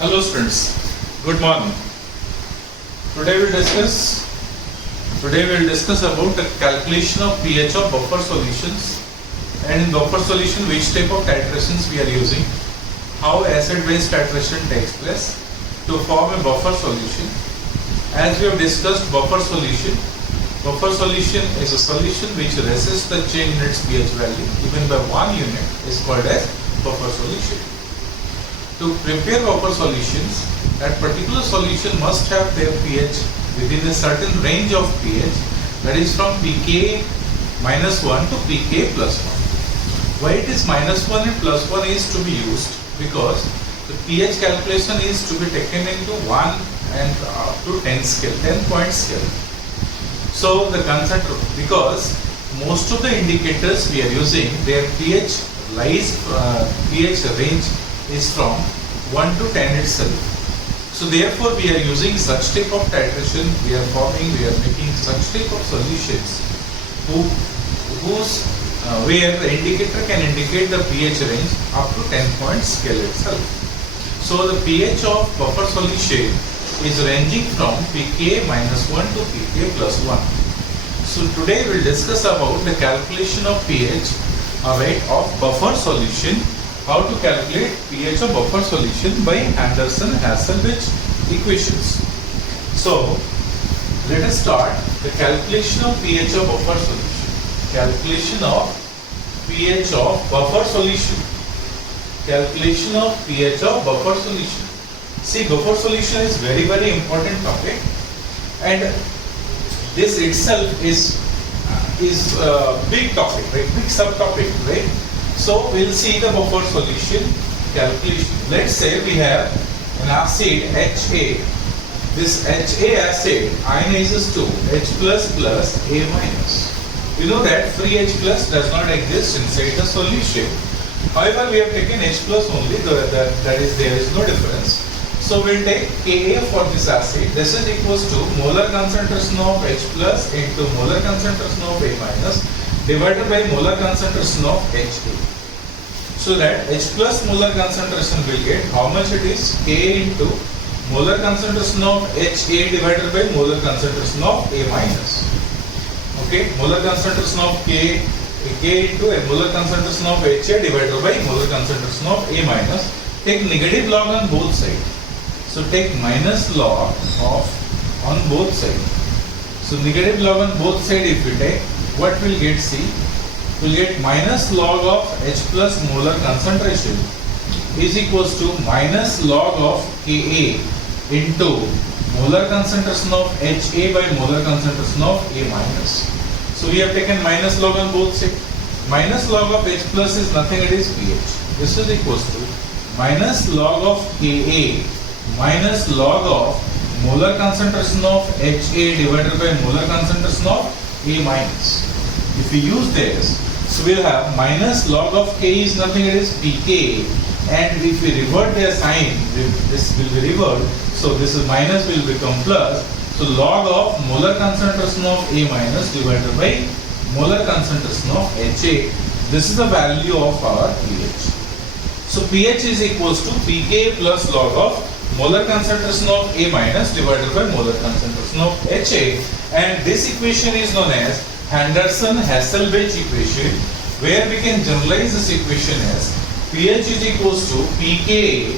Hello students, good morning. Today we'll discuss about the calculation of pH of buffer solutions, and in buffer solution which type of titrations we are using, how acid-base titration takes place to form a buffer solution. As we have discussed, buffer solution is a solution which resists the change in its pH value even by 1 unit is called as buffer solution. To prepare buffer solutions, that particular solution must have their pH within a certain range of pH, that is from pK -1 to pK +1. Why it is -1 and +1 is to be used? Because the pH calculation is to be taken into 1 and up to 10 scale, 10-point scale. So the concept, because most of the indicators we are using, their pH range is from 1 to 10 itself. So therefore we are using such type of titration, we are making such type of solutions where the indicator can indicate the pH range up to 10-point scale itself. So the pH of buffer solution is ranging from pK -1 to pK +1. So today we will discuss about the calculation of pH of buffer solution, how to calculate pH of buffer solution by Anderson-Hasselbalch equations. So let us start the calculation of pH of buffer solution. Calculation of pH of buffer solution. Calculation of pH of buffer solution. See, buffer solution is very important topic, and this itself is a big topic, right? Big subtopic, right? So we'll see the buffer solution calculation. Let's say we have an acid HA. This HA acid ionizes to H plus A minus. We know that free H plus does not exist inside the solution. However, we have taken H plus only, there is no difference. So we'll take Ka for this acid. This is equals to molar concentration of H plus into molar concentration of A minus divided by molar concentration of Ha. So that H plus molar concentration will get how much it is? Ka into molar concentration of Ha divided by molar concentration of A minus. Okay, molar concentration of K into a molar concentration of Ha divided by molar concentration of A minus. Take negative log on both sides. So take minus log on both sides. So negative log on both sides if we take, what will get? See, we'll get minus log of H plus molar concentration is equals to minus log of Ka into molar concentration of Ha by molar concentration of A minus. So we have taken minus log on both sides. Minus log of H plus is nothing, it is pH. This is equals to minus log of Ka minus log of molar concentration of Ha divided by molar concentration of A minus. If we use this, so we'll have minus log of K is nothing, it is pK, and if we revert their sign, this will be reversed, so this is minus will become plus. So log of molar concentration of A minus divided by molar concentration of Ha. This is the value of our pH. So pH is equals to pK plus log of molar concentration of A minus divided by molar concentration of Ha, and this equation is known as Anderson-Hasselbalch equation, where we can generalize this equation as pH is equals to pK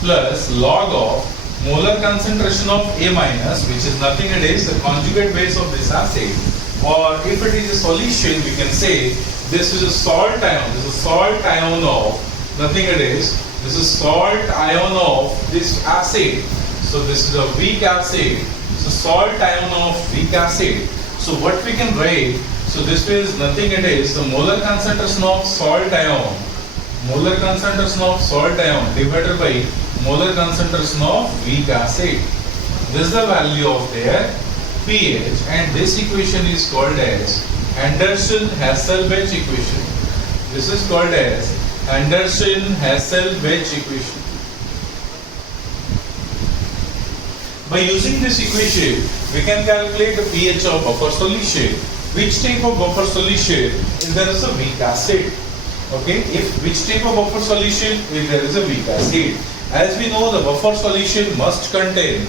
plus log of molar concentration of A minus, which is nothing, it is the conjugate base of this acid, or if it is a solution, we can say this is a salt ion. This is salt ion of nothing, it is this is salt ion of this acid. So this is a weak acid. So salt ion of weak acid. So what we can write? So this is nothing, it is the molar concentration of salt ion. Molar concentration of salt ion divided by molar concentration of weak acid. This is the value of their pH, and this equation is called as Anderson-Hasselbalch equation. This is called as Anderson-Hasselbalch equation. By using this equation, we can calculate the pH of buffer solution. Which type of buffer solution? If there is a weak acid. Okay, if which type of buffer solution? If there is a weak acid. As we know, the buffer solution must contain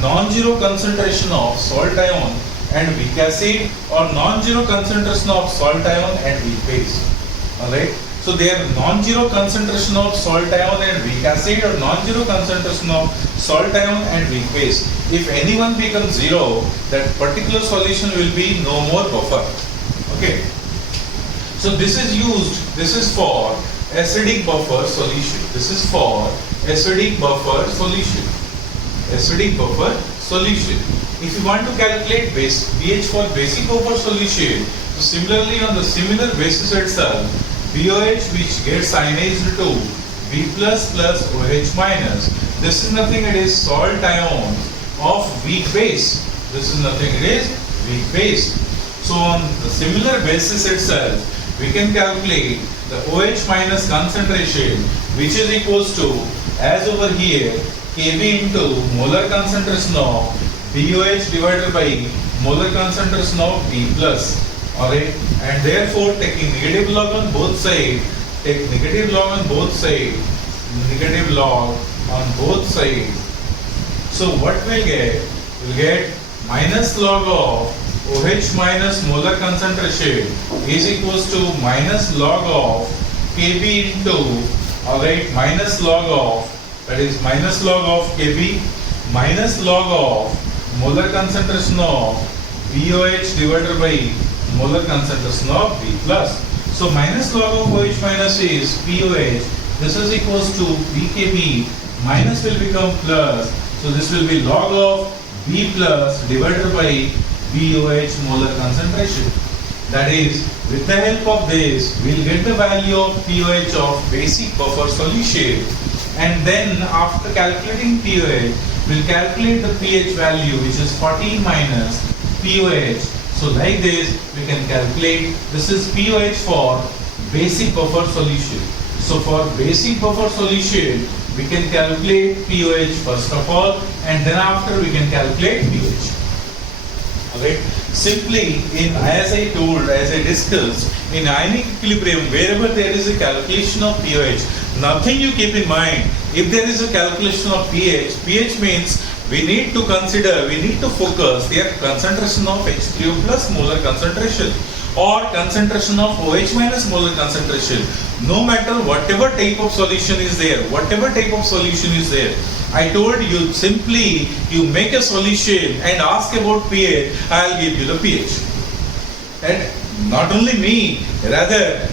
non-zero concentration of salt ion and weak acid, or non-zero concentration of salt ion and weak base. Alright, so there are non-zero concentration of salt ion and weak acid, or non-zero concentration of salt ion and weak base. If any one becomes zero, that particular solution will be no more buffer. Okay, so this is for acidic buffer solution. This is for acidic buffer solution. Acidic buffer solution. If you want to calculate pH for basic buffer solution, so similarly on the similar basis itself, BOH which gets ionized to B plus plus OH minus. This is nothing, it is salt ion of weak base. This is nothing, it is weak base. So on the similar basis itself, we can calculate the OH minus concentration, which is equals to, as over here, Kb into molar concentration of BOH divided by molar concentration of B plus. Alright, and therefore taking negative log on both sides, take negative log on both sides, negative log on both sides. So what we'll get? We'll get minus log of OH minus molar concentration is equals to minus log of Kb into, alright, minus log of, that is minus log of Kb minus log of molar concentration of BOH divided by molar concentration of B plus. So minus log of OH minus is POH. This is equals to BKB. Minus will become plus. So this will be log of B plus divided by BOH molar concentration. That is, with the help of this, we will get the value of pOH of basic buffer solution, and then after calculating pOH, we will calculate the pH value, which is 14 minus pOH. So like this, we can calculate, this is pOH for basic buffer solution. So for basic buffer solution, we can calculate pOH first of all, and then after we can calculate pH. Alright, simply as I discussed, in ionic equilibrium, wherever there is a calculation of pOH, nothing you keep in mind. If there is a calculation of pH means we need to consider, we need to focus their concentration of H3O plus molar concentration or concentration of OH minus molar concentration. No matter whatever type of solution is there, I told you simply you make a solution and ask about pH, I'll give you the pH. And not only me, rather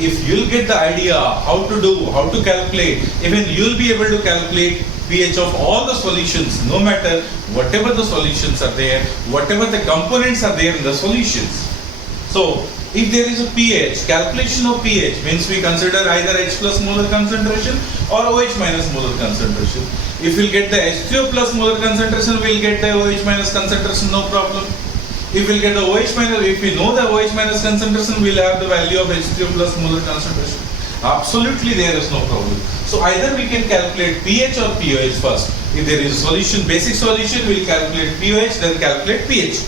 if you'll get the idea how to calculate, even you'll be able to calculate pH of all the solutions, no matter whatever the solutions are there, whatever the components are there in the solutions. So if there is a pH, calculation of pH means we consider either H plus molar concentration or OH minus molar concentration. If we'll get the H3O plus molar concentration, we'll get the OH minus concentration, no problem. If we'll get the OH minus, if we know the OH minus concentration, we'll have the value of H3O plus molar concentration. Absolutely, there is no problem. So either we can calculate pH or pOH first. If there is a solution, basic solution, we'll calculate pOH, then calculate pH.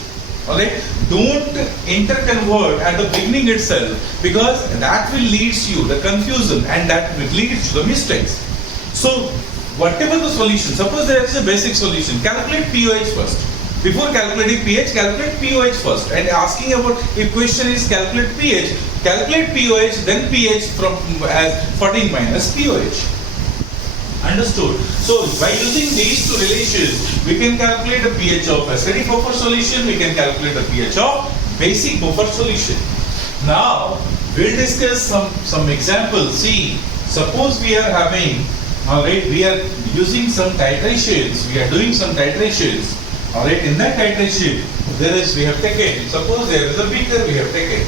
Alright, don't interconvert at the beginning itself, because that will lead you the confusion and that will lead to the mistakes. So whatever the solution, suppose there is a basic solution, calculate pOH first. Before calculating pH, calculate pOH first. And asking about, if question is calculate pH, calculate pOH, then pH from as 14 minus pOH. Understood? So by using these two relations, we can calculate the pH of acidic buffer solution, we can calculate the pH of basic buffer solution. Now we'll discuss some examples. See, suppose we are having, alright, we are using some titrations, we are doing some titrations. Alright, in that titration, we have taken, suppose there is a beaker we have taken.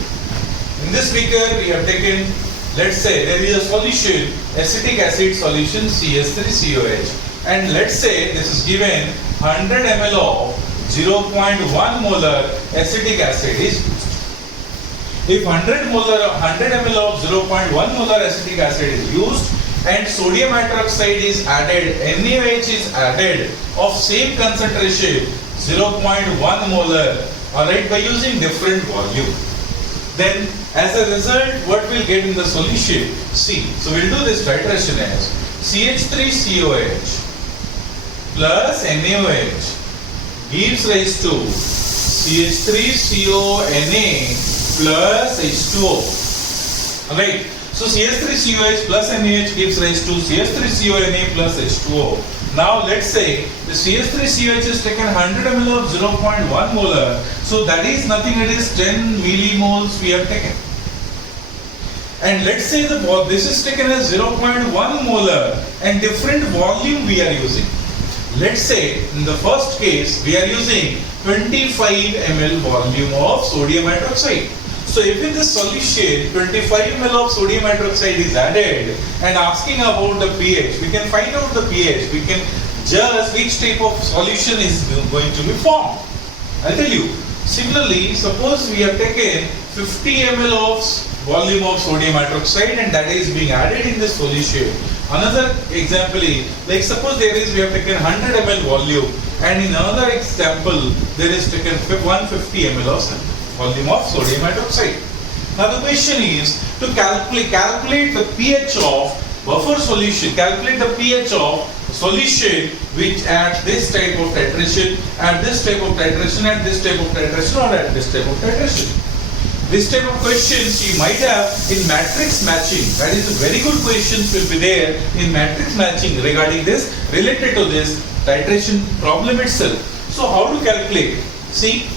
In this beaker we have taken, let's say there is a solution, acetic acid solution CS3COH, and let's say this is given 100 ml of 0.1 molar acetic acid is used. If 100 ml of 0.1 molar acetic acid is used and sodium hydroxide is added, NaOH is added of same concentration 0.1 molar, alright, by using different volume. Then as a result, what we'll get in the solution? See, so we'll do this titration as CH3COH plus NaOH gives rise to CH3CONa plus H2O. Alright, so CH3COH plus NaOH gives rise to CH3CONa plus H2O. Now let's say the CH3COH is taken 100 ml of 0.1 molar, so that is nothing, it is 10 millimoles we have taken. And let's say this is taken as 0.1 molar and different volume we are using. Let's say in the first case we are using 25 ml volume of sodium hydroxide. So if in this solution 25 ml of sodium hydroxide is added and asking about the pH, we can find out the pH, we can judge which type of solution is going to be formed. I'll tell you. Similarly, suppose we have taken 50 ml of volume of sodium hydroxide and that is being added in the solution. Another example is, like suppose we have taken 100 ml volume and in another example there is taken 150 ml of volume of sodium hydroxide. Now the question is to calculate the pH of buffer solution, calculate the pH of solution which at this type of titration, at this type of titration, at this type of titration or at this type of titration. This type of questions you might have in matrix matching. That is a very good questions will be there in matrix matching regarding this, related to this titration problem itself. So how to calculate? See,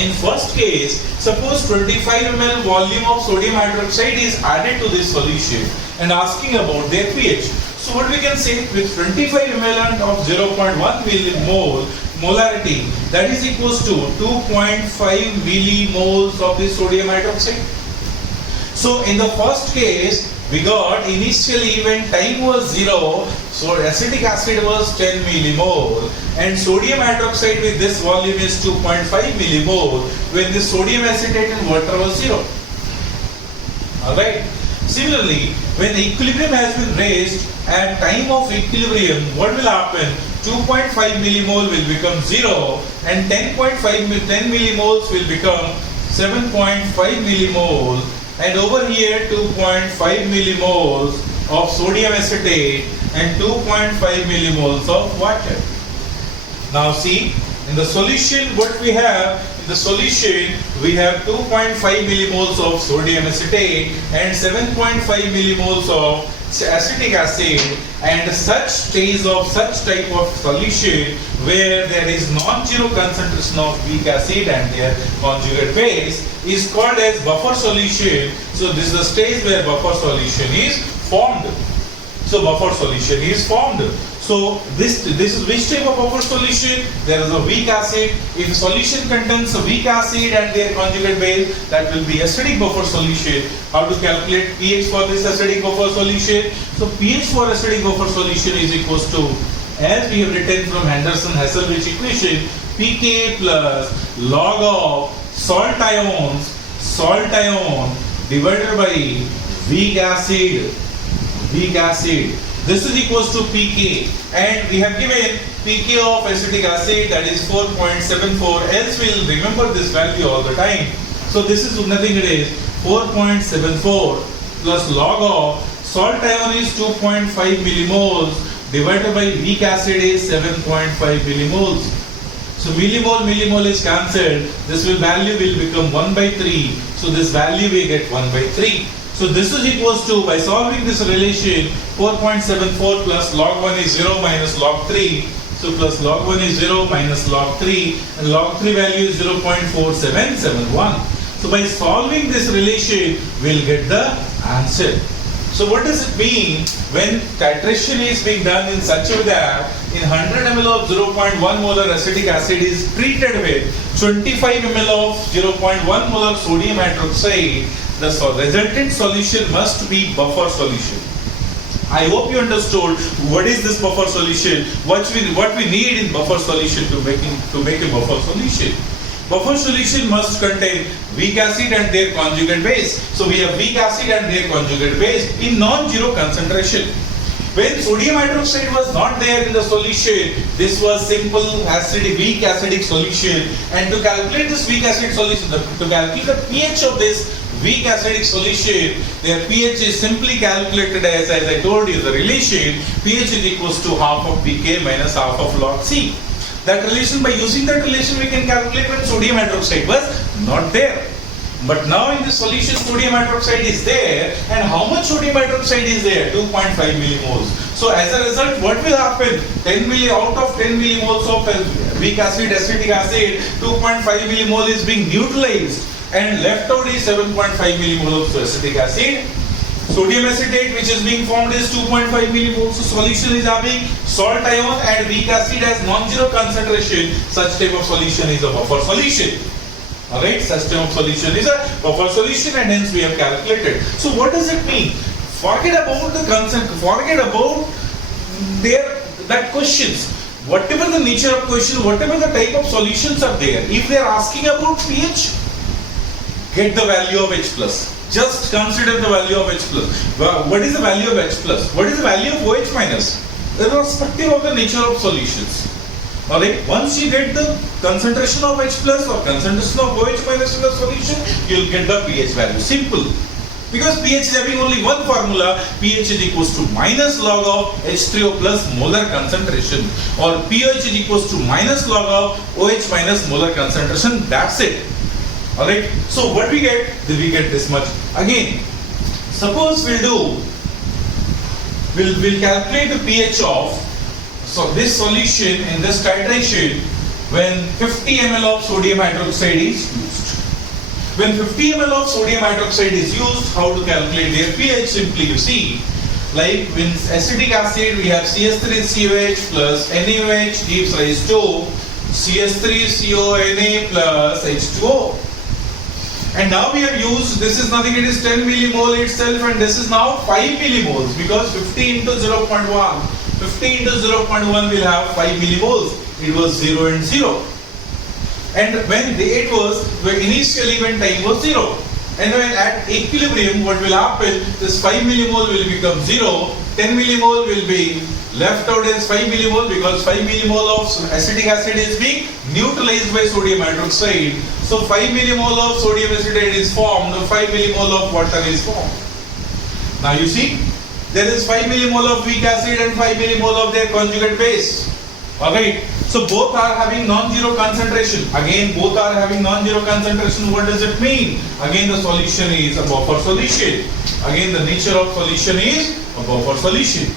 in first case, suppose 25 ml volume of sodium hydroxide is added to this solution and asking about their pH. So what we can say, with 25 ml of 0.1 millimole molarity, that is equals to 2.5 millimoles of the sodium hydroxide. So in the first case, we got initially when time was 0, so acetic acid was 10 millimole and sodium hydroxide with this volume is 2.5 millimole when the sodium acetate in water was 0. Alright. Similarly, when the equilibrium has been raised at time of equilibrium, what will happen? 2.5 millimole will become 0 and 10 millimoles will become 7.5 millimole. And over here 2.5 millimoles of sodium acetate and 2.5 millimoles of water. Now see, in the solution what we have, in the solution we have 2.5 millimoles of sodium acetate and 7.5 millimoles of acetic acid, and such type of solution where there is non-zero concentration of weak acid and their conjugate base is called as buffer solution. So this is the stage where buffer solution is formed. So buffer solution is formed. So this is which type of buffer solution? There is a weak acid. If solution contains a weak acid and their conjugate base, that will be acidic buffer solution. How to calculate pH for this acidic buffer solution? So pH for acidic buffer solution is equals to, as we have written from Henderson-Hasselbalch equation, pK plus log of salt ion divided by weak acid. This is equals to pK, and we have given pK of acetic acid, that is 4.74, else we will remember this value all the time. So this is nothing, it is 4.74 plus log of salt ion is 2.5 millimoles divided by weak acid is 7.5 millimoles. So millimole is cancelled. This value will become 1 by 3. So this value we get 1 by 3. So this is equals to, by solving this relation, 4.74 plus log 1 is 0 minus log 3. So plus log 1 is 0 minus log 3, and log 3 value is 0.4771. So by solving this relation, we'll get the answer. So what does it mean when titration is being done in such a way that in 100 ml of 0.1 molar acetic acid is treated with 25 ml of 0.1 molar sodium hydroxide, the resultant solution must be buffer solution. I hope you understood what is this buffer solution, what we need in buffer solution to make a buffer solution. Buffer solution must contain weak acid and their conjugate base. So we have weak acid and their conjugate base in non-zero concentration. When sodium hydroxide was not there in the solution, this was simple acidic, weak acidic solution. And to calculate this weak acidic solution, to calculate the pH of this weak acidic solution, their pH is simply calculated as I told you, the relation pH is equals to half of pK minus half of log C. That relation, by using that relation, we can calculate when sodium hydroxide was not there. But now in this solution, sodium hydroxide is there, and how much sodium hydroxide is there? 2.5 millimoles. So as a result, what will happen? Out of 10 millimoles of weak acid, acetic acid, 2.5 millimole is being neutralized, and left out is 7.5 millimoles of acetic acid. Sodium acetate, which is being formed, is 2.5 millimoles. So solution is having salt ion and weak acid as non-zero concentration. Such type of solution is a buffer solution. Alright, such type of solution is a buffer solution, and hence we have calculated. So what does it mean? Forget about the concept, forget about that questions. Whatever the nature of question, whatever the type of solutions are there, if they are asking about pH, get the value of H plus. Just consider the value of H plus. What is the value of H plus? What is the value of OH minus? Irrespective of the nature of solutions. Alright, once you get the concentration of H plus or concentration of OH minus in the solution, you will get the pH value. Simple. Because pH is having only one formula, pH is equals to minus log of H3O plus molar concentration, or pH is equals to minus log of OH minus molar concentration. That's it. Alright, so what we get? We get this much. Again, suppose we'll calculate the pH of this solution in this titration when 50 ml of sodium hydroxide is used. When 50 ml of sodium hydroxide is used, how to calculate their pH? Simply you see, like when acetic acid, we have CS3COH plus NaOH gives rise to CS3CONa plus H2O. And now we have used, this is nothing, it is 10 millimole itself, and this is now 5 millimoles, because 50 into 0.1, 50 into 0.1 will have 5 millimoles. It was 0 and 0. And when initially when time was 0. And when at equilibrium, what will happen? This 5 millimole will become 0, 10 millimole will be left out as 5 millimole, because 5 millimole of acetic acid is being neutralized by sodium hydroxide. So 5 millimole of sodium acetate is formed, 5 millimole of water is formed. Now you see, there is 5 millimole of weak acid and 5 millimole of their conjugate base. Alright, so both are having non-zero concentration. Again, both are having non-zero concentration. What does it mean? Again, the solution is a buffer solution. Again, the nature of solution is a buffer solution.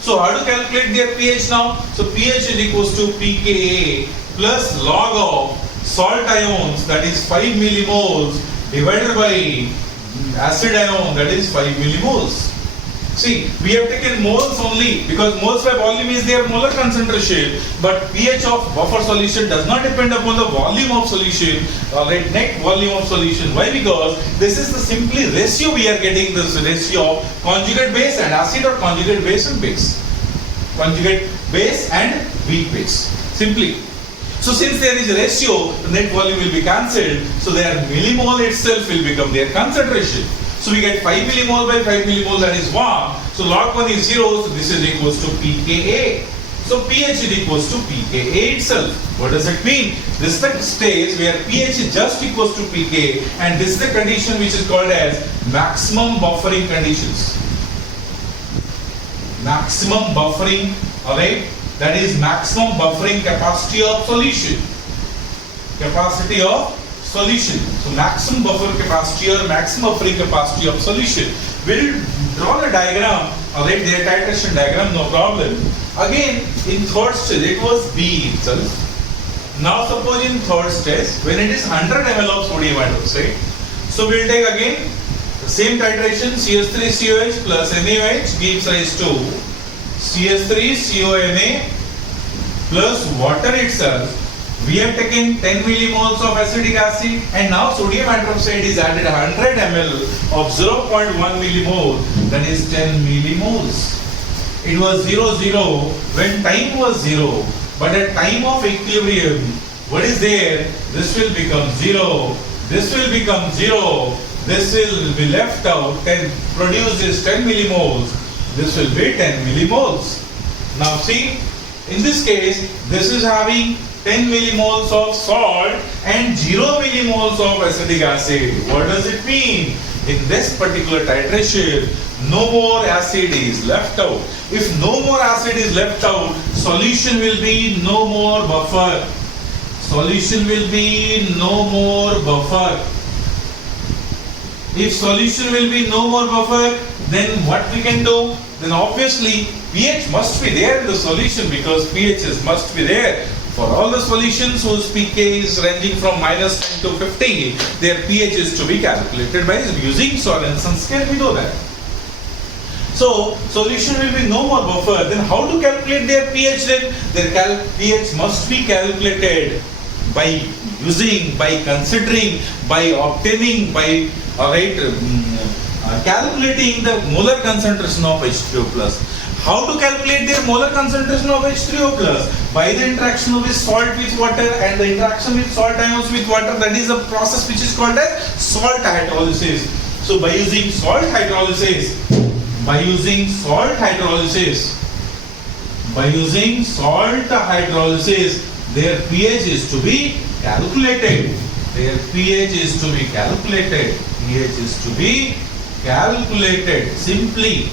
So how to calculate their pH now? So pH is equals to pKa plus log of salt ions, that is 5 millimoles, divided by acid ion, that is 5 millimoles. See, we have taken moles only, because moles by volume is their molar concentration, but pH of buffer solution does not depend upon the volume of solution, net volume of solution. Why? Because this is the simply ratio we are getting, this ratio of conjugate base and acid, or conjugate base and base. Conjugate base and weak base. Simply. So since there is a ratio, the net volume will be cancelled, so their millimole itself will become their concentration. So we get 5 millimole by 5 millimole, that is 1. So log 1 is 0, so this is equals to pKa. So pH is equals to pKa itself. What does it mean? This is the stage where pH is just equals to pK, and this is the condition which is called as maximum buffering conditions. Maximum buffering, alright? That is maximum buffering capacity of solution. Capacity of solution. So maximum buffer capacity or maximum buffering capacity of solution. We'll draw the diagram, alright, their titration diagram, no problem. Again, in third stage, it was B itself. Now suppose in third stage, when it is 100 ml of sodium hydroxide, so we'll take again the same titration, CS3COH plus NaOH gives rise to CS3CONa plus water itself. We have taken 10 millimoles of acetic acid, and now sodium hydroxide is added 100 ml of 0.1 millimole, that is 10 millimoles. It was 0, 0 when time was 0, but at time of equilibrium, what is there? This will become 0, this will become 0, this will be left out, and produces 10 millimoles. This will be 10 millimoles. Now see, in this case, this is having 10 millimoles of salt and 0 millimoles of acetic acid. What does it mean? In this particular titration, no more acid is left out. If no more acid is left out, solution will be no more buffer. Solution will be no more buffer. If solution will be no more buffer, then what we can do? Then obviously pH must be there in the solution, because pH must be there. For all the solutions whose pK is ranging from -10 to 50, their pH is to be calculated by using Sorensen scale. We know that. So solution will be no more buffer. Then how to calculate their pH then? Their pH must be calculated by using, by considering, by obtaining, by calculating the molar concentration of H3O plus. How to calculate their molar concentration of H3O plus? By the interaction of this salt with water and the interaction with salt ions with water. That is a process which is called as salt hydrolysis. So by using salt hydrolysis, their pH is to be calculated. Simply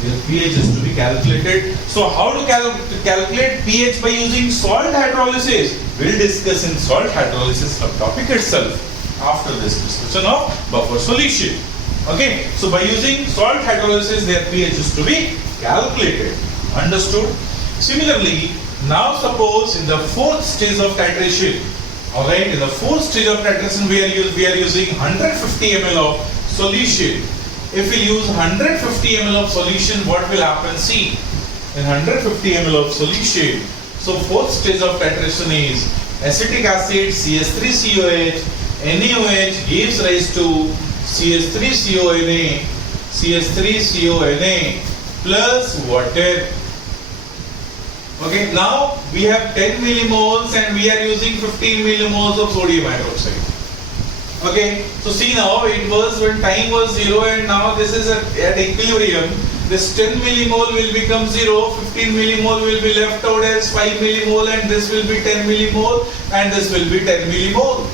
their pH is to be calculated. So how to calculate pH by using salt hydrolysis? We'll discuss in salt hydrolysis subtopic itself after this discussion of buffer solution. Okay, so by using salt hydrolysis, their pH is to be calculated. Understood? Similarly, now suppose in the fourth stage of titration, alright, in the fourth stage of titration we are using 150 ml of solution. If we use 150 ml of solution, what will happen? See, in 150 ml of solution, so fourth stage of titration is acetic acid CH3COH, NaOH gives rise to CH3CONA plus water. Okay, now we have 10 millimoles and we are using 15 millimoles of sodium hydroxide. Okay, so see now it was when time was 0 and now this is at equilibrium. This 10 millimole will become 0, 15 millimole will be left out as 5 millimole and this will be 10 millimole and this will be 10 millimole.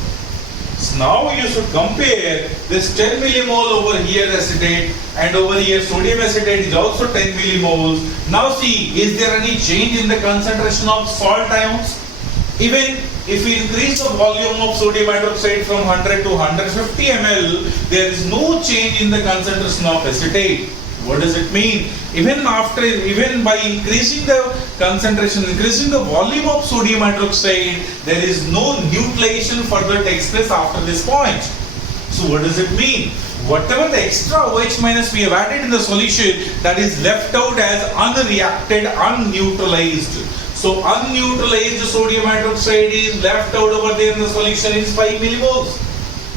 So now you should compare this 10 millimole over here acetate and over here sodium acetate is also 10 millimoles. Now see, is there any change in the concentration of salt ions? Even if we increase the volume of sodium hydroxide from 100 to 150 ml, there is no change in the concentration of acetate. What does it mean? Even by increasing the concentration, increasing the volume of sodium hydroxide, there is no neutralization further takes place after this point. So what does it mean? Whatever the extra OH minus we have added in the solution, that is left out as unreacted, unneutralized. So unneutralized sodium hydroxide is left out over there in the solution is 5 millimoles.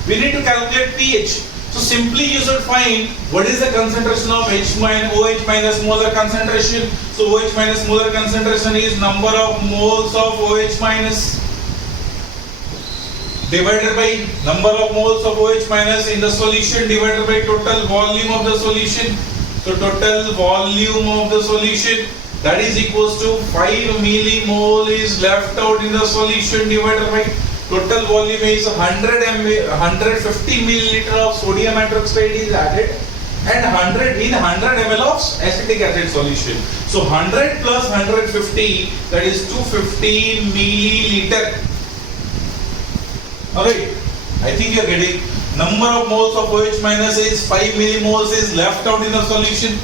We need to calculate pH. So simply you should find what is the concentration of OH minus molar concentration. So OH minus molar concentration is number of moles of OH minus divided by number of moles of OH minus in the solution divided by total volume of the solution. So total volume of the solution, that is equals to 5 millimole is left out in the solution divided by total volume is 150 milliliter of sodium hydroxide is added and 100 ml of acetic acid solution. So 100 plus 150, that is 250 milliliter. Alright, I think you are getting. Number of moles of OH minus is 5 millimoles is left out in the solution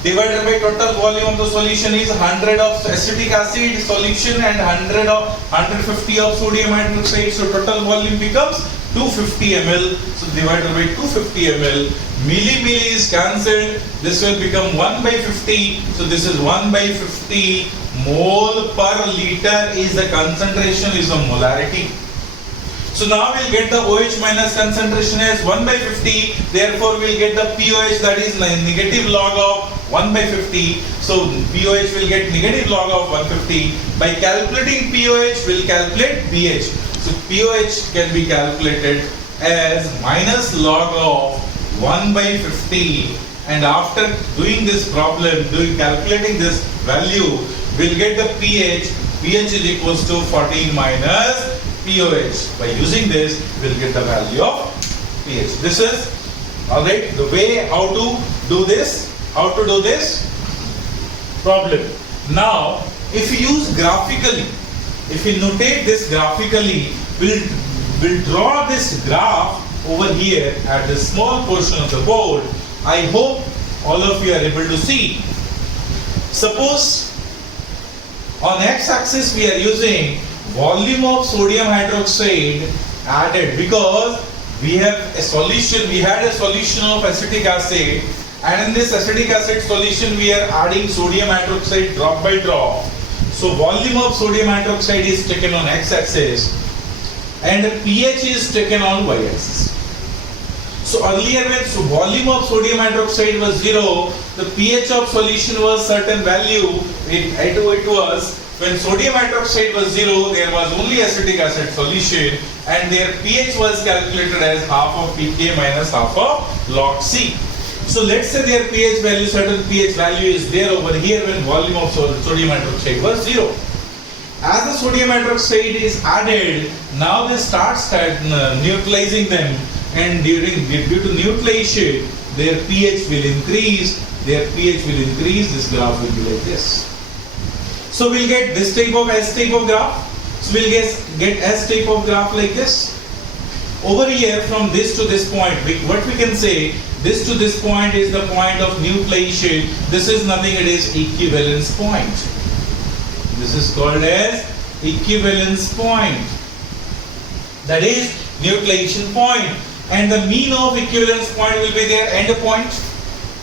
divided by total volume of the solution is 100 of acetic acid solution and 150 of sodium hydroxide. So total volume becomes 250 ml. So divided by 250 ml, milli is cancelled. This will become 1 by 50. So this is 1 by 50 mole per liter is the concentration, is the molarity. So now we'll get the OH minus concentration as 1 by 50. Therefore we'll get the POH, that is negative log of 1 by 50. So POH will get negative log of 150. By calculating POH, we'll calculate pH. So POH can be calculated as minus log of 1 by 50 and after doing this problem, calculating this value, we'll get the pH. pH is equals to 14 minus pOH. By using this, we'll get the value of pH. This is alright. The way how to do this. How to do this problem. Now, if you use graphically, if we notate this graphically, we'll draw this graph over here at the small portion of the board. I hope all of you are able to see. Suppose on x-axis we are using volume of sodium hydroxide added, because we have a solution, we had a solution of acetic acid, and in this acetic acid solution we are adding sodium hydroxide drop by drop. So volume of sodium hydroxide is taken on x-axis and the pH is taken on y-axis. So earlier when volume of sodium hydroxide was 0, the pH of solution was certain value. It was when sodium hydroxide was 0, there was only acetic acid solution, and their pH was calculated as half of pK minus half of log C. So let's say their pH value, certain pH value is there over here when volume of sodium hydroxide was 0. As the sodium hydroxide is added, now they start neutralizing them, and due to neutralization, their pH will increase. This graph will be like this. So we'll get this type of S type of graph. So we'll get S type of graph like this. Over here, from this to this point, what we can say, this to this point is the point of neutralization. This is nothing, it is equivalence point. This is called as equivalence point. That is neutralization point. And the mean of equivalence point will be their end point.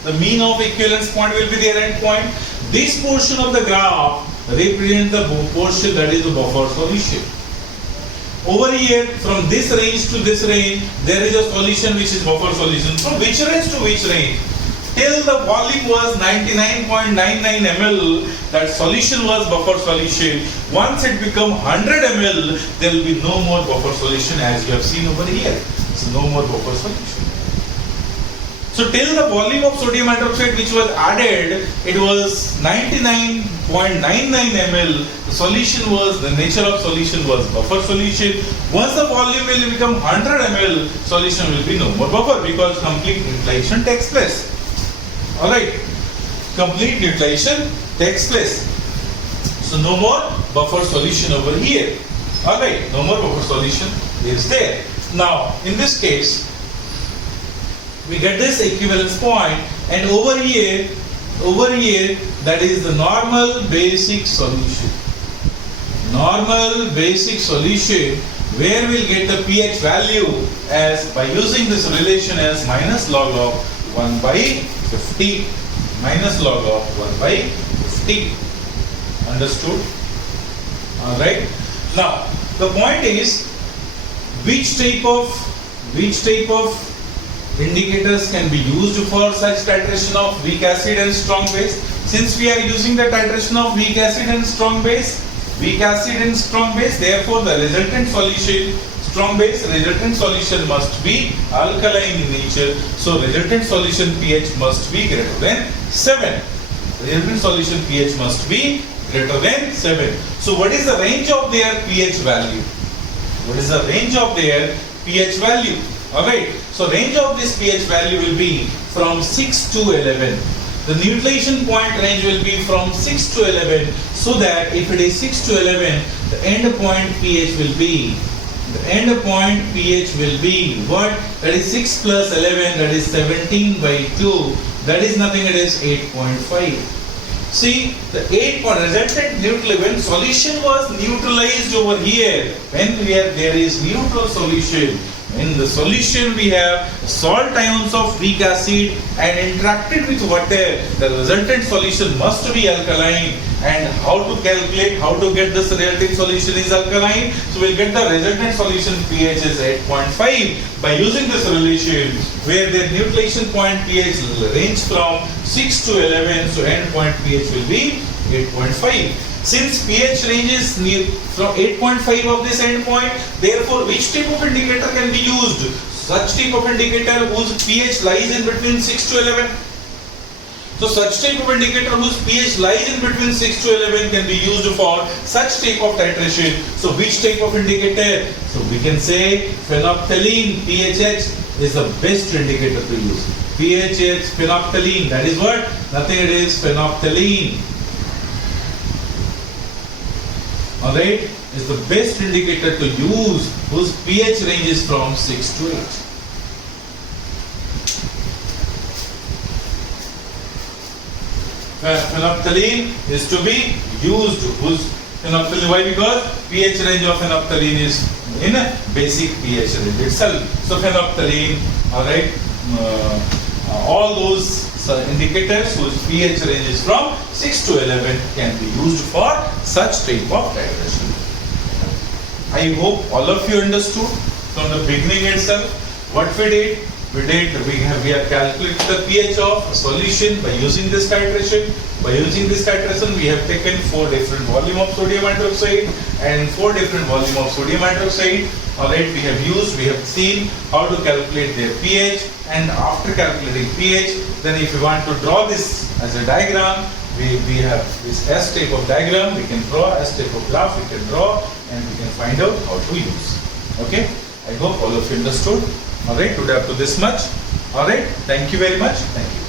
The mean of equivalence point will be their end point. This portion of the graph represents the portion that is the buffer solution. Over here, from this range to this range, there is a solution which is buffer solution. From which range to which range? Till the volume was 99.99 ml, that solution was buffer solution. Once it become 100 ml, there will be no more buffer solution, as you have seen over here. So no more buffer solution. So till the volume of sodium hydroxide which was added, it was 99.99 ml. The solution was, the nature of solution was buffer solution. Once the volume will become 100 ml, solution will be no more buffer, because complete neutralization takes place. Alright, complete neutralization takes place. So no more buffer solution over here. Alright, no more buffer solution is there. Now, in this case, we get this equivalence point, and over here, that is the normal basic solution. Normal basic solution, where we'll get the pH value as, by using this relation, as minus log of 1 by 50. Minus log of 1 by 50. Understood? Alright. Now, the point is, which type of indicators can be used for such titration of weak acid and strong base? Since we are using the titration of weak acid and strong base, therefore the resultant solution, strong base, resultant solution must be alkaline in nature. So resultant solution pH must be greater than 7. Resultant solution pH must be greater than 7. So what is the range of their pH value? What is the range of their pH value? Alright, so range of this pH value will be from 6 to 11. The neutralization point range will be from 6 to 11, so that if it is 6 to 11, the end point pH will be, what? That is 6 plus 11, that is 17 by 2, that is nothing, it is 8.5. See, the 8 point resultant neutral, when solution was neutralized over here, when there is neutral solution, in the solution we have salt ions of weak acid and interacted with water, the resultant solution must be alkaline. And how to calculate, how to get this resultant solution is alkaline? So we'll get the resultant solution pH is 8.5 by using this relation, where their neutralization point pH range from 6 to 11, so end point pH will be 8.5. Since pH range is from 8.5 of this end point, therefore which type of indicator can be used? Such type of indicator whose pH lies in between 6 to 11. So such type of indicator whose pH lies in between 6 to 11 can be used for such type of titration. So which type of indicator? So we can say phenolphthalein PHX is the best indicator to use. PHX phenolphthalein, that is what? Nothing, it is phenolphthalein. Alright, is the best indicator to use whose pH ranges from 6 to 8. Phenolphthalein is to be used whose phenolphthalein, why? Because pH range of phenolphthalein is in basic pH range itself. So phenolphthalein, alright, all those indicators whose pH range is from 6 to 11 can be used for such type of titration. I hope all of you understood from the beginning itself what we did. We have calculated the pH of a solution by using this titration. By using this titration, we have taken 4 different volume of sodium hydroxide and 4 different volume of sodium hydroxide. Alright, we have seen how to calculate their pH, and after calculating pH, then if you want to draw this as a diagram, we have this S type of diagram, we can draw S type of graph, we can draw, and we can find out how to use. Okay, I hope all of you understood. Alright, today up to this much. Alright, thank you very much. Thank you.